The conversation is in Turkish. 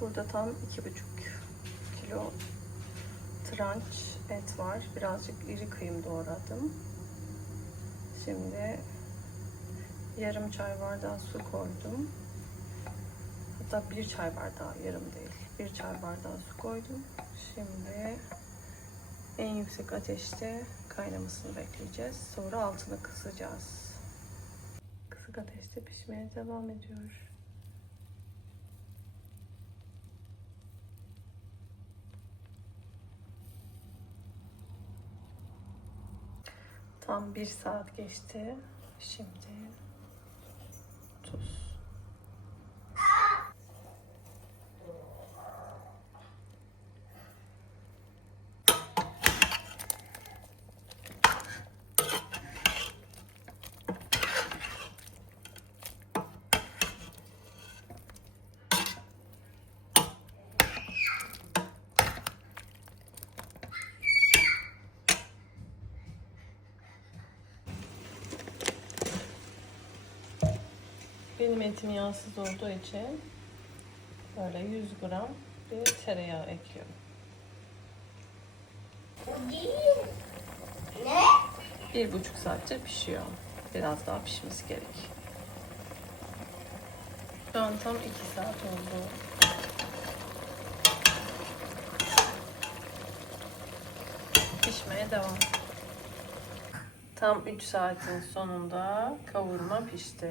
Burada tam 2,5 kilo tranç et var. Birazcık iri kıyım doğradım. Şimdi yarım çay bardağı su koydum. Hatta bir çay bardağı, yarım değil. Bir çay bardağı su koydum. Şimdi en yüksek ateşte kaynamasını bekleyeceğiz. Sonra altını kısacağız. Kısık ateşte pişmeye devam ediyor. Tam bir saat geçti. Şimdi Benim etim yağsız olduğu için böyle 100 gram bir tereyağı ekliyorum. Ne? Bir buçuk saattir pişiyor. Biraz daha pişmesi gerek. Şu an tam iki saat oldu. Pişmeye devam. Tam 3 saatin sonunda kavurma pişti.